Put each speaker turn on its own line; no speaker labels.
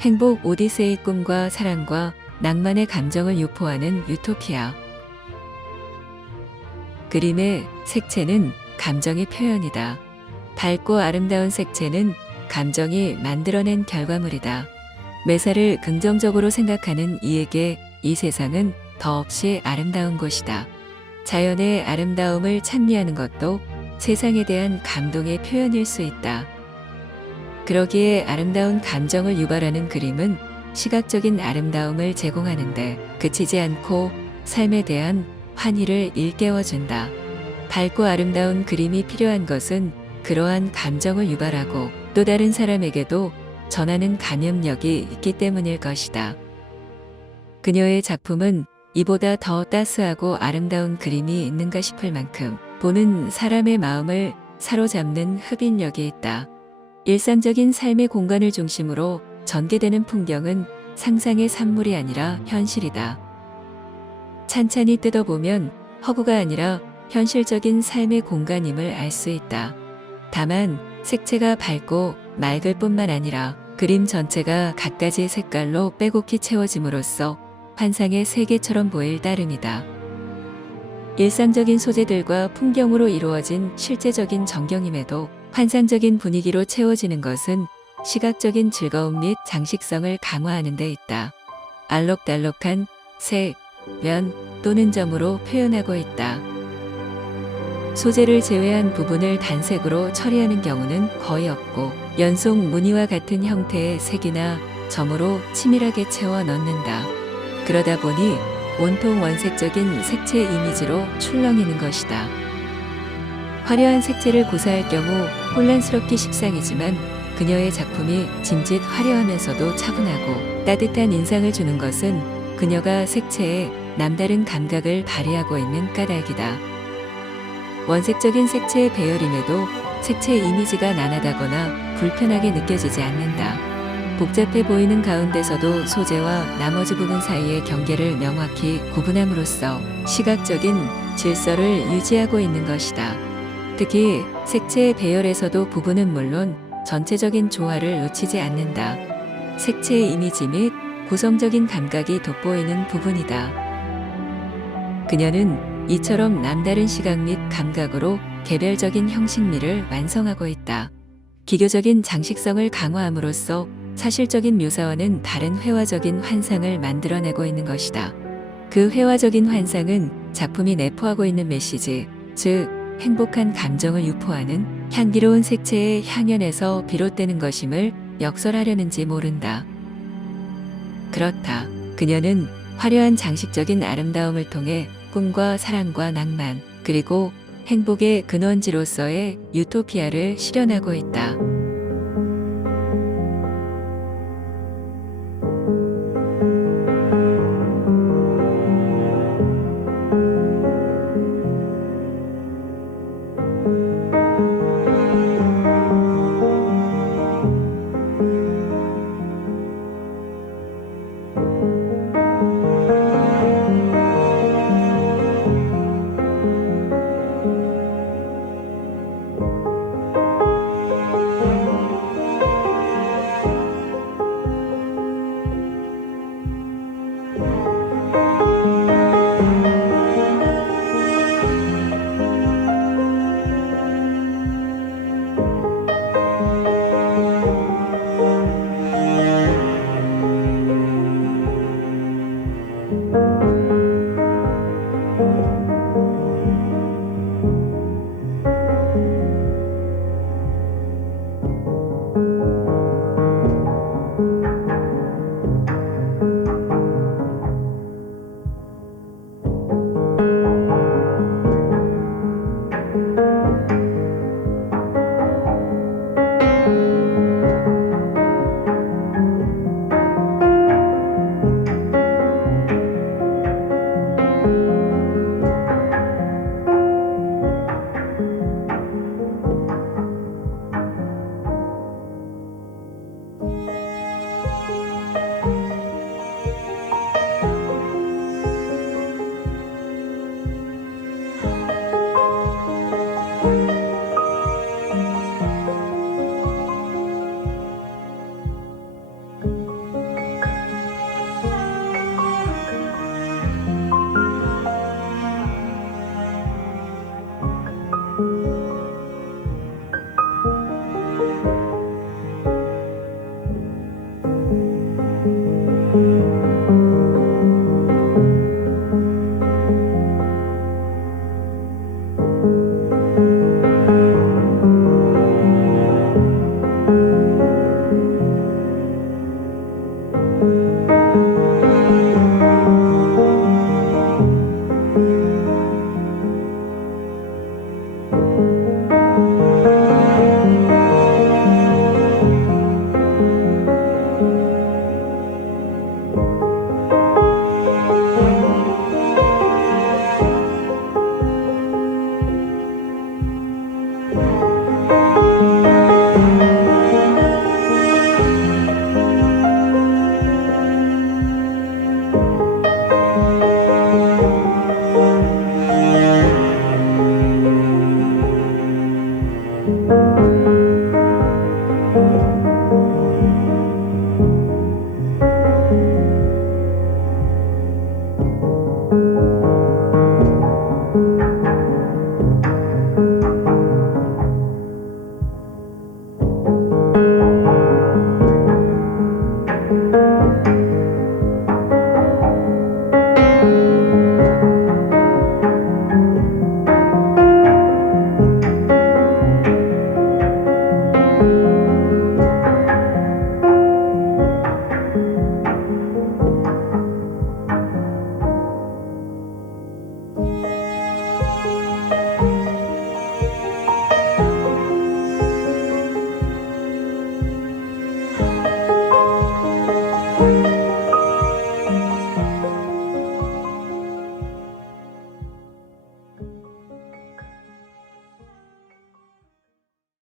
행복 오디세이 꿈과 사랑과 낭만의 감정을 유포하는 유토피아. 그림의 색채는 감정의 표현이다. 밝고 아름다운 색채는 감정이 만들어낸 결과물이다. 매사를 긍정적으로 생각하는 이에게 이 세상은 더없이 아름다운 곳이다. 자연의 아름다움을 찬미하는 것도 세상에 대한 감동의 표현일 수 있다. 그러기에 아름다운 감정을 유발하는 그림은 시각적인 아름다움을 제공하는데 그치지 않고 삶에 대한 환희를 일깨워준다. 밝고 아름다운 그림이 필요한 것은 그러한 감정을 유발하고 또 다른 사람에게도 전하는 감염력이 있기 때문일 것이다. 그녀의 작품은 이보다 더 따스하고 아름다운 그림이 있는가 싶을 만큼 보는 사람의 마음을 사로잡는 흡인력이 있다. 일상적인 삶의 공간을 중심으로 전개되는 풍경은 상상의 산물이 아니라 현실이다. 찬찬히 뜯어보면 허구가 아니라 현실적인 삶의 공간임을 알 수 있다. 다만 색채가 밝고 맑을 뿐만 아니라 그림 전체가 갖가지 색깔로 빼곡히 채워짐으로써 환상의 세계처럼 보일 따름이다. 일상적인 소재들과 풍경으로 이루어진 실제적인 전경임에도 환상적인 분위기로 채워지는 것은 시각적인 즐거움 및 장식성을 강화하는 데 있다. 알록달록한 색, 면 또는 점으로 표현하고 있다. 소재를 제외한 부분을 단색으로 처리하는 경우는 거의 없고 연속 무늬와 같은 형태의 색이나 점으로 치밀하게 채워 넣는다. 그러다 보니 온통 원색적인 색채 이미지로 출렁이는 것이다. 화려한 색채를 구사할 경우 혼란스럽기 식상이지만 그녀의 작품이 진짓 화려하면서도 차분하고 따뜻한 인상을 주는 것은 그녀가 색채에 남다른 감각을 발휘하고 있는 까닭이다. 원색적인 색채의 배열임에도 색채 이미지가 난하다거나 불편하게 느껴지지 않는다. 복잡해 보이는 가운데서도 소재와 나머지 부분 사이의 경계를 명확히 구분함으로써 시각적인 질서를 유지하고 있는 것이다. 특히 색채의 배열에서도 부분은 물론 전체적인 조화를 놓치지 않는다. 색채의 이미지 및 구성적인 감각이 돋보이는 부분이다. 그녀는 이처럼 남다른 시각 및 감각으로 개별적인 형식미를 완성하고 있다. 기교적인 장식성을 강화함으로써 사실적인 묘사와는 다른 회화적인 환상을 만들어내고 있는 것이다. 그 회화적인 환상은 작품이 내포하고 있는 메시지, 즉, 행복한 감정을 유포하는 향기로운 색채의 향연에서 비롯되는 것임을 역설하려는지 모른다. 그렇다. 그녀는 화려한 장식적인 아름다움을 통해 꿈과 사랑과 낭만, 그리고 행복의 근원지로서의 유토피아를 실현하고 있다.